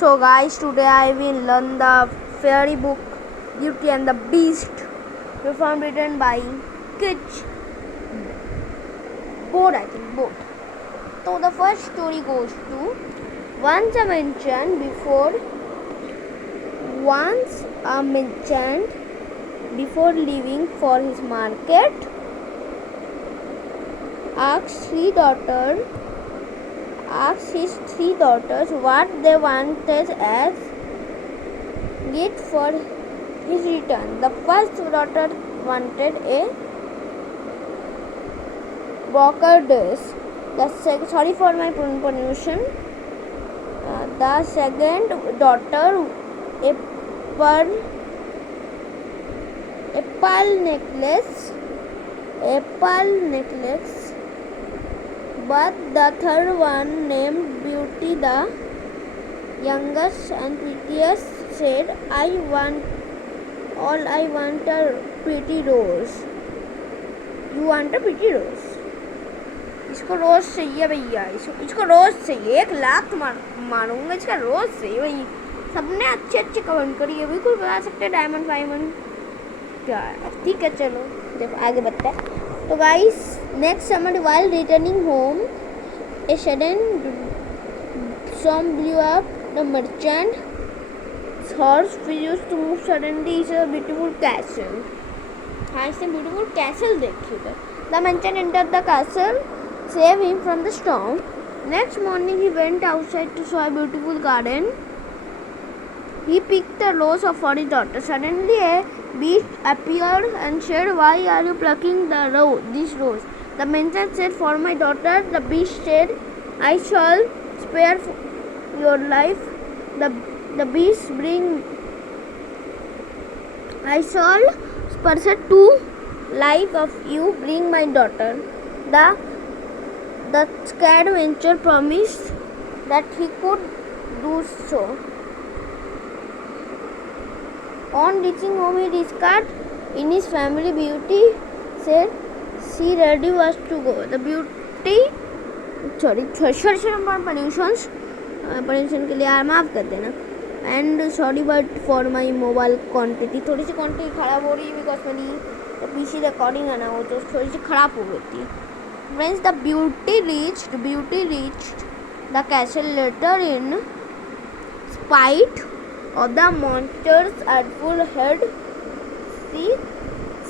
So guys, today I will learn the fairy book Beauty and the Beast, written by Kitch Board, I think, Board. So the first story goes to once a merchant before leaving for his market asked his three daughters what they wanted as gift for his return. The first daughter wanted a broker dress. Sorry for my pronunciation. The second daughter a pearl necklace. But the third one, named Beauty, the youngest and prettiest, said, I want a pretty rose. You want a pretty rose? इसको रोज चाहिए भैया, इसको रोज चाहिए, 1 लाख मारूंगा, इसका रोज चाहिए भाई। सबने अच्छे कमेंट करिए, बिल्कुल बता सकते हैं डायमंड फाइमंड क्या है। ठीक है, चलो देखो आगे बढ़ते हैं। तो guys, next summer while returning home, a sudden storm blew up. The merchant's horse refused to move. Suddenly he saw a beautiful castle. हाँ, इसने beautiful castle देखी उधर। The merchant entered the castle, saved him from the storm. Next morning he went outside to saw a beautiful garden. He picked a rose for his daughter. Suddenly a beast appeared and said, Why are you plucking this rose? The merchant said, For my daughter. The beast said, I shall spare your life. The beast I shall spare 2 life of you. Bring my daughter. The scared venture promised that he could do so. On reaching home, he discovered in his family. Beauty said she ready was to go. The beauty sorry pollution के लिए यार माफ़ कर देना। And sorry but for my mobile quantity, थोड़ी सी quantity ख़राब हो रही है बिकॉज मेरी पीसी रिकॉर्डिंग है ना, वो तो थोड़ी सी ख़राब हो गई थी। Friends, the beauty reached the castle later in spite of the monster's artful head. She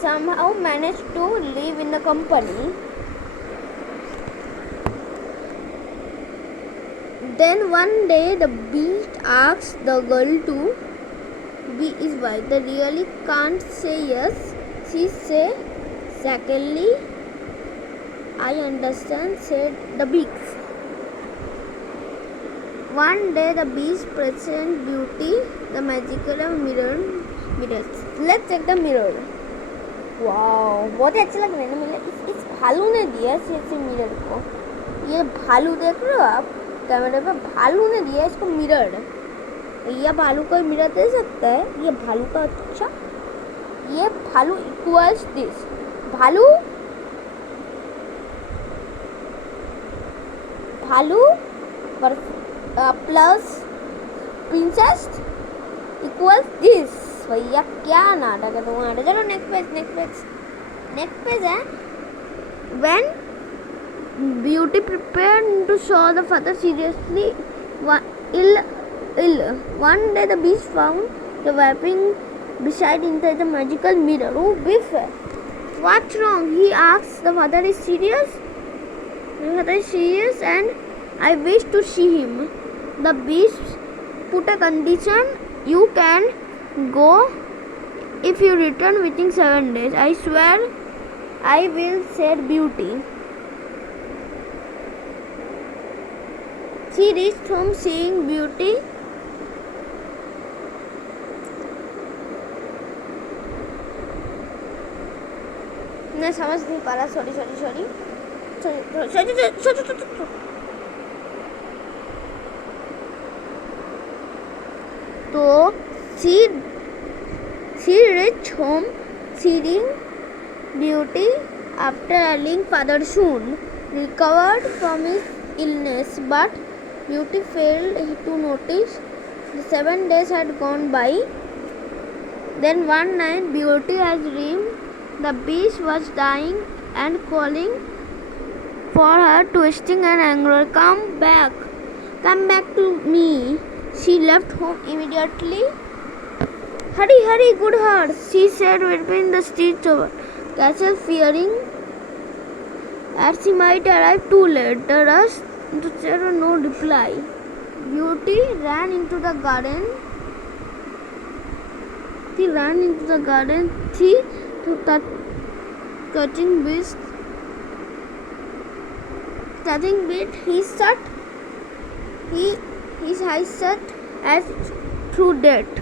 somehow managed to live in the company. Then one day the beast asked the girl to be his wife. They really can't say yes. She said, Secondly, I understand, said the beast. One day the beast presented Beauty the magical mirrors. Let's check the mirror. Wow, बहुत अच्छा लग रहा है ना mirror. इस भालू ने दिया इस मिरर को। ये भालू देख रहे हो आप कैमरे पे, भालू ने दिया इसको मिरर। ये भालू को मिरर दे सकता है? ये भालू का अच्छा, ये भालू इक्वल्स दिस। भालू प्लस प्रिंसेस इक्वल्स दिस। भैया क्या नाटक है तुम्हारा। चलो नेक्स्ट पेज है। When Beauty prepared to show the father seriously ill. One day the beast found the weapon beside inside the magical mirror. Oh, Biff, what's wrong? He asked. The father is serious. The father is serious and I wish to see him. The beast put a condition. You can go if you return within 7 days. I swear I will, said Beauty. She reached home seeing Beauty मैं समझ नहीं पा रहा। Sorry तो she reached home seeing Beauty after telling father soon recovered from his illness, but Beauty failed to notice The 7 days had gone by. Then one night Beauty had dreamed the Beast was dying and calling for her, twisting and angry. Come back to me. She left home immediately. Hurry, good heart, she said between the streets of castle, fearing as she might arrive too late. The rush to Sarah no reply. Beauty ran into the garden. She to the cutting beast. His eyes shut as through death.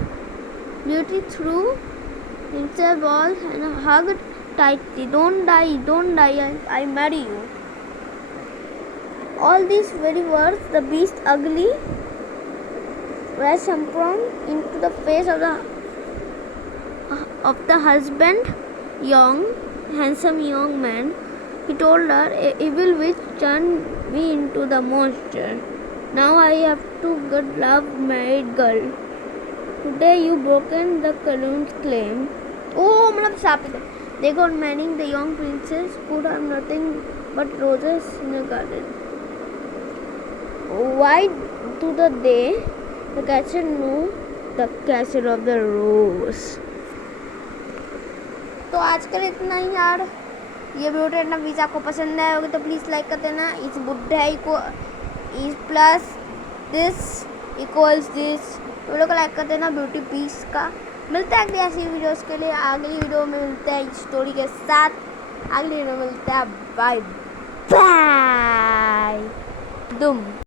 Beauty threw himself all and hugged tightly. Don't die, I marry you. All these very words the beast ugly were sprung into the face of the husband, handsome young man. He told her, "A evil witch turned me into the monster. Now I have to get love married girl. Today you broken the Kalun's claim." Oh, मतलब shop they got marrying the young princess could have nothing but roses in a garden. Why do they the castle know the castle of the rose? तो आजकल इतना ही यार. ये video ना please आपको पसंद आया होगा तो प्लीज़ लाइक कर देना. इस बुढ़ाई को इस plus this equals this video को लाइक कर देना. ब्यूटी पीस का मिलता है अगली ऐसी वीडियोस के लिए. अगली वीडियो में मिलते हैं स्टोरी के साथ. अगली वीडियो में मिलता है. Bye bye. दुम.